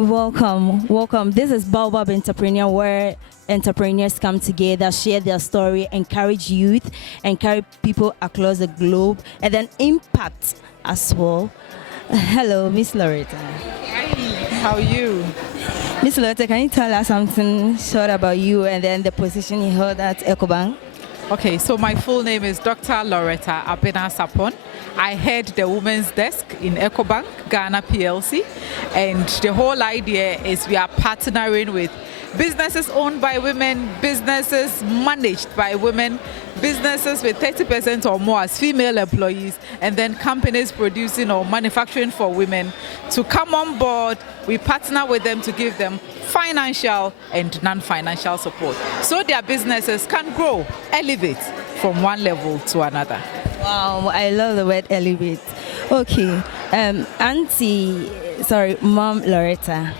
Welcome. This is Baobab Entrepreneur, where entrepreneurs come together, share their story, encourage youth, encourage people across the globe, and then impact as well. Hello, Miss Loretta. Hi, how are you? Miss Loretta, can you tell us something short about you and then the position you hold at Ecobank? Okay, so my full name is Dr. Loretta Sarpong. I head the women's desk in Ecobank Ghana PLC, and the whole idea is we are partnering with businesses owned by women, businesses managed by women, businesses with 30% or more as female employees, and then companies producing or manufacturing for women to come on board. We partner with them to give them financial and non-financial support so their businesses can grow, elevate from one level to another. Wow, I love the word elevate. Okay, Mom Loretta.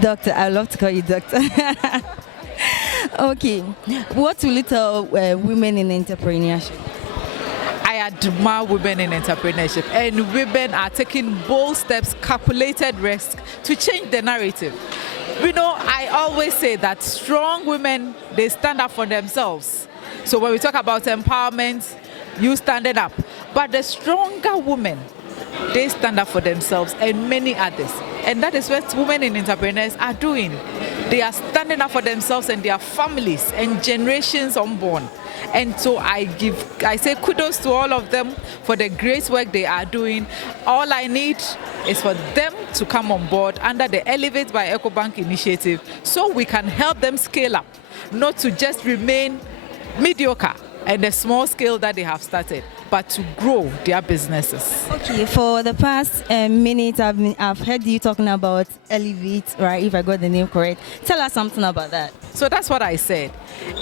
Doctor, I love to call you doctor. Okay, what will you tell women in entrepreneurship? I admire women in entrepreneurship, and women are taking bold steps, calculated risk to change the narrative. You know, I always say that strong women, they stand up for themselves. So when we talk about empowerment, you standing up. But the stronger women, they stand up for themselves and many others. And that is what women in entrepreneurs are doing. They are standing up for themselves and their families and generations unborn. And so I say kudos to all of them for the great work they are doing. All I need is for them to come on board under the Ellevate by Ecobank initiative so we can help them scale up, not to just remain mediocre and the small scale that they have started, but to grow their businesses. Okay, for the past minute, I've heard you talking about Ellevate, right? If I got the name correct, tell us something about that. So that's what I said.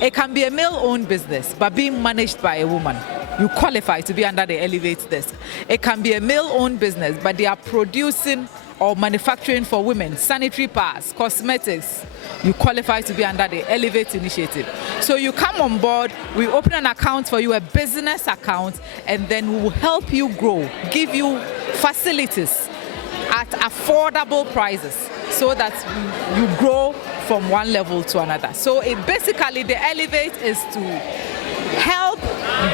It can be a male-owned business, but being managed by a woman. You qualify to be under the Ellevate desk. It can be a male-owned business, but they are producing or manufacturing for women, sanitary pads, cosmetics. You qualify to be under the Ellevate initiative. So you come on board, we open an account for you, a business account, and then we will help you grow, give you facilities at affordable prices so that you grow from one level to another. So basically the Ellevate is to help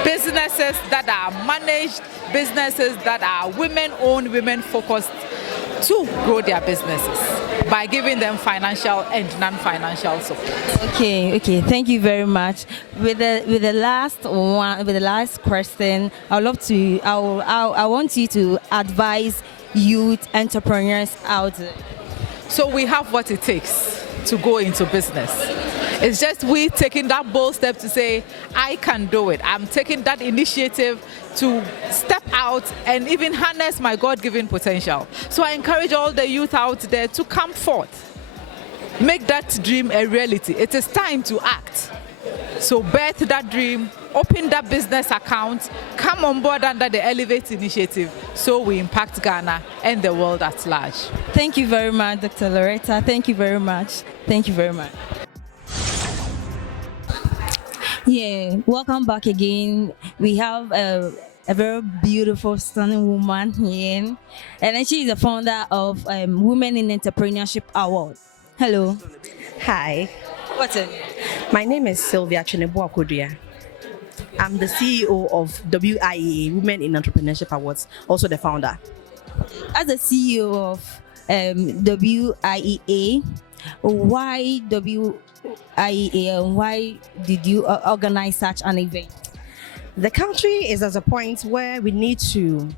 businesses that are managed, businesses that are women-owned, women-focused, to grow their businesses by giving them financial and non-financial support. Okay. Thank you very much. With the last question, I want you to advise youth entrepreneurs out there. So we have what it takes to go into business. It's just we taking that bold step to say, I can do it. I'm taking that initiative to step out and even harness my God-given potential. So I encourage all the youth out there to come forth. Make that dream a reality. It is time to act. So birth that dream, open that business account, come on board under the Ellevate initiative so we impact Ghana and the world at large. Thank you very much, Dr. Loretta. Thank you very much. Thank you very much. Yeah, welcome back again. We have a very beautiful, stunning woman here, and then she is the founder of Women in Entrepreneurship Award. Hello. Hi. What's it? My name is Sylvia Tweneboah-Koduah. I'm the CEO of WIEA, Women in Entrepreneurship Awards, also the founder. As the CEO of WIEA, why WIEA and why did you organize such an event? The country is at a point where we need to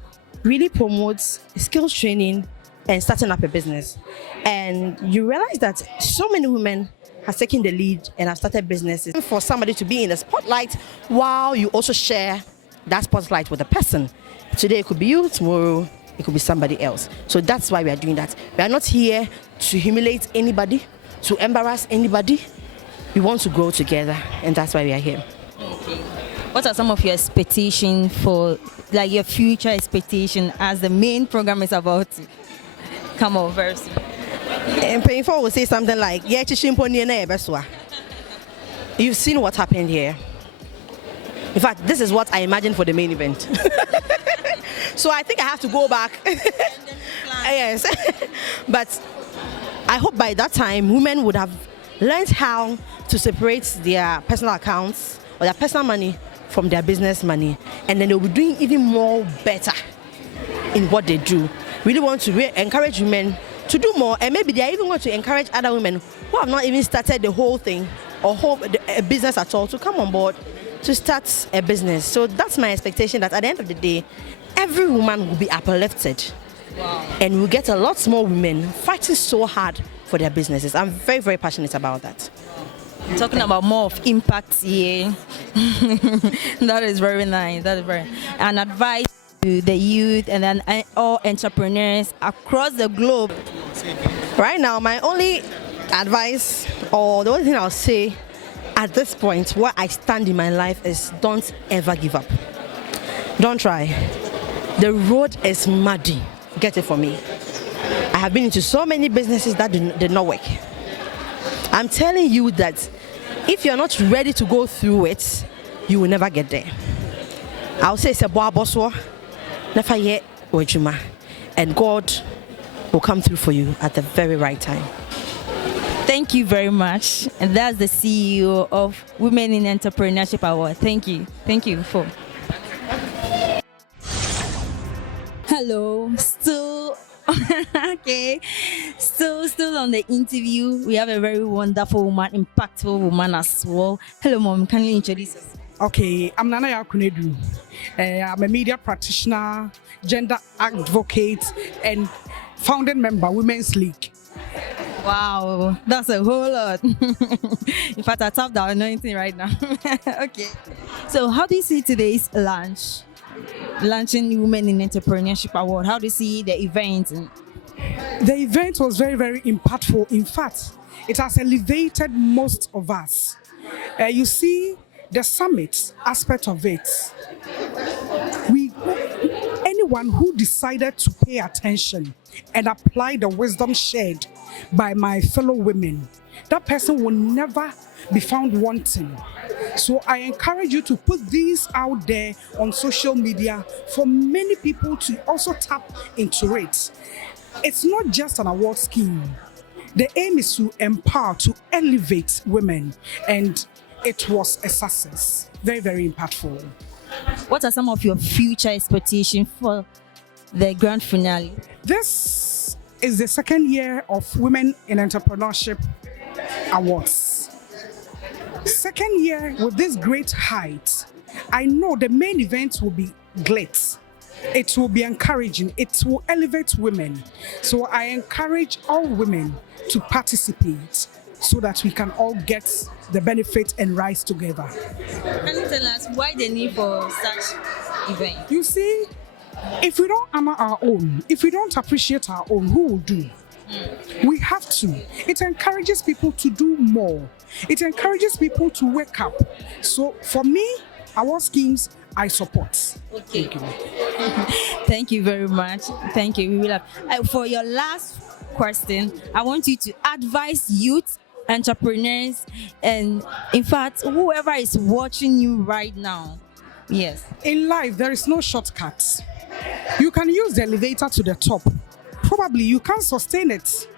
really promote skills training and starting up a business. And you realize that so many women have taken the lead and have started businesses. For somebody to be in the spotlight while you also share that spotlight with a person. Today it could be you, tomorrow it could be somebody else. So that's why we are doing that. We are not here to humiliate anybody, to embarrass anybody. We want to grow together, and that's why we are here. Okay. What are some of your expectations for, like your future expectation as the main program is about to come over very soon? And Painful will say something like, you've seen what happened here. In fact, this is what I imagined for the main event. So I think I have to go back. Yes. But I hope by that time women would have learned how to separate their personal accounts or their personal money from their business money, and then they'll be doing even more better in what they do. Really want to encourage women to do more, and maybe they are even going to encourage other women who have not even started the whole thing or a business at all to come on board to start a business. So that's my expectation, that at the end of the day, every woman will be uplifted. Wow. And we'll get a lot more women fighting so hard for their businesses. I'm very, very passionate about that. Talking about more of impact here. That is very nice. That is very. And advice to the youth and then all entrepreneurs across the globe. Right now, my only advice, or the only thing I'll say at this point where I stand in my life, is don't ever give up. Don't try. The road is muddy. Get it from me. I have been into so many businesses that did not work. I'm telling you that if you're not ready to go through it, you will never get there. I'll say Sefakor boswo, never yet ojuma, and God will come through for you at the very right time. Thank you very much. And that's the CEO of Women in Entrepreneurship Award. Thank you. Thank you for. Hello. Still okay. Still on the interview. We have a very wonderful woman, impactful woman as well. Hello, Mom. Can you introduce us? Okay, I'm KONADU. I'm a media practitioner, gender advocate, and founding member, Women's League. Wow, that's a whole lot. In fact, I tapped that anointing right now. Okay. So how do you see today's launch? Launching Women in Entrepreneurship Award. How do you see the event? The event was very, very impactful. In fact, it has elevated most of us. You see, the summit aspect of it, anyone who decided to pay attention and apply the wisdom shared by my fellow women, that person will never be found wanting. So I encourage you to put these out there on social media for many people to also tap into it. It's not just an award scheme. The aim is to empower, to elevate women, and it was a success. Very, very impactful. What are some of your future expectations for the grand finale? This is the second year of Women in Entrepreneurship Awards. Second year with this great height. I know the main event will be great. It will be encouraging. It will elevate women. So I encourage all women to participate so that we can all get the benefit and rise together. Can you tell us why the need for such event? You see, if we don't honor our own, if we don't appreciate our own, who will do? We have to. It encourages people to do more. It encourages people to wake up. So for me, our schemes, I support. Okay. Thank you. Thank you very much. Thank you. We will have, for your last question, I want you to advise youth, entrepreneurs, and in fact, whoever is watching you right now. Yes. In life, there is no shortcuts. You can use the elevator to the top. Probably you can't sustain it.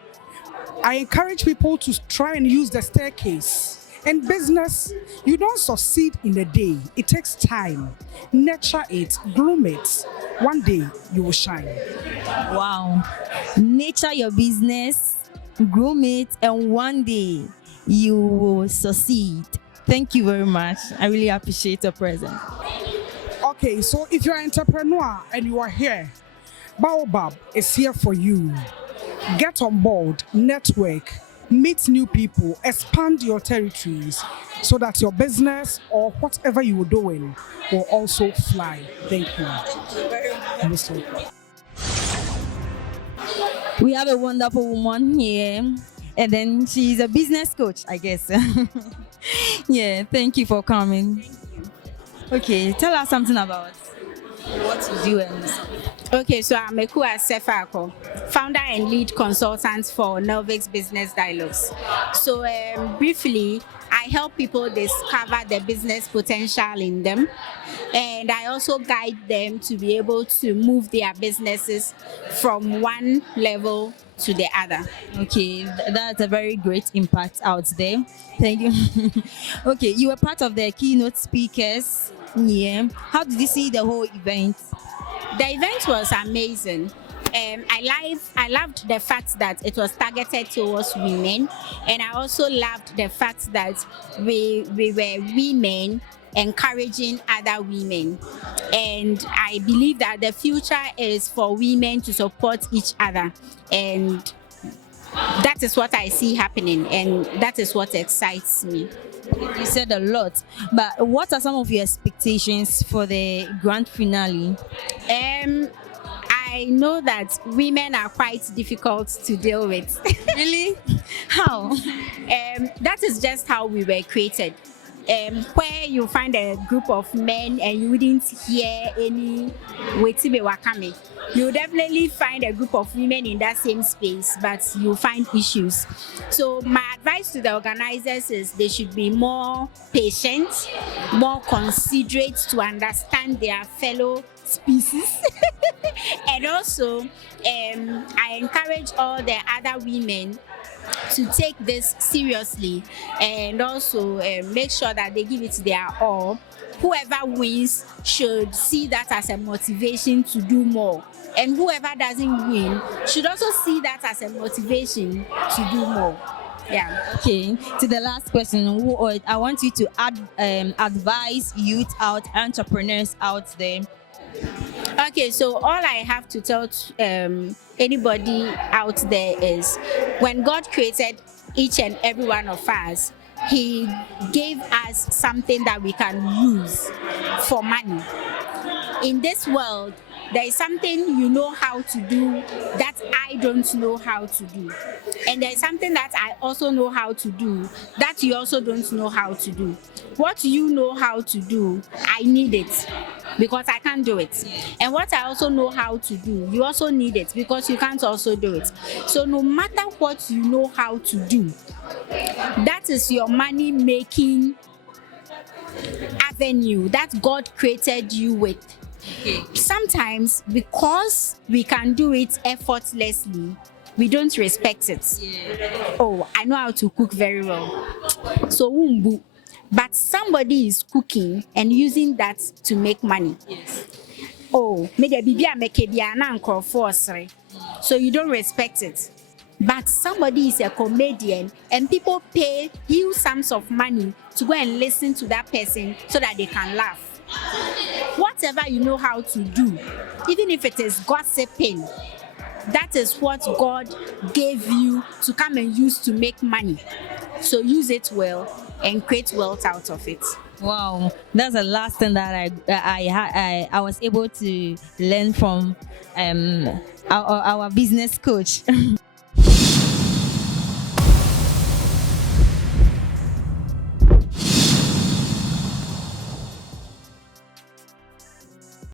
I encourage people to try and use the staircase. In business, you don't succeed in a day. It takes time. Nurture it, bloom it. One day you will shine. Wow. Nurture your business, groom it, and one day you will succeed. Thank you very much. I really appreciate your presence. Okay, so if you're an entrepreneur and you are here, Baobab is here for you. Get on board, network, meet new people, expand your territories so that your business or whatever you are doing will also fly. Thank you. Thank you very much. We have a wonderful woman here, and then she's a business coach, I guess. Yeah, thank you for coming. Okay, tell us something about what you do and Okay, so I'm Akua Sefakor, founder and lead consultant for Nelvics Business Dialogues. So briefly, I help people discover the business potential in them and I also guide them to be able to move their businesses from one level to the other. Okay, that's a very great impact out there. Thank you. Okay, you were part of the keynote speakers. Yeah. How did you see the whole event? The event was amazing. I loved the fact that it was targeted towards women, and I also loved the fact that we were women encouraging other women. And I believe that the future is for women to support each other, and that is what I see happening, and that is what excites me. You said a lot, but what are some of your expectations for the grand finale? I know that women are quite difficult to deal with. Really? How? That is just how we were created. Where you find a group of men and you wouldn't hear any wetibe wakame, you definitely find a group of women in that same space, but you find issues. So my advice to the organizers is they should be more patient, more considerate to understand their fellow species. And also I encourage all the other women to take this seriously, and also make sure that they give it their all. Whoever wins should see that as a motivation to do more, and whoever doesn't win should also see that as a motivation to do more. Yeah. Okay, to the last question, I want you to advise youth entrepreneurs out there. Okay, so all I have to tell anybody out there is, when God created each and every one of us, He gave us something that we can use for money. In this world, there is something you know how to do that I don't know how to do. And there is something that I also know how to do that you also don't know how to do. What you know how to do, I need it because I can't do it. And what I also know how to do, you also need it because you can't also do it. So no matter what you know how to do, that is your money making avenue that God created you with. Sometimes because we can do it effortlessly, we don't respect it. Oh, I know how to cook very well, so wumbu. But somebody is cooking and using that to make money. Oh, so you don't respect it. But somebody is a comedian and people pay huge sums of money to go and listen to that person so that they can laugh. Whatever you know how to do, even if it is gossiping, that is what God gave you to come and use to make money. So use it well and create wealth out of it. Wow, that's the last thing that I was able to learn from our business coach.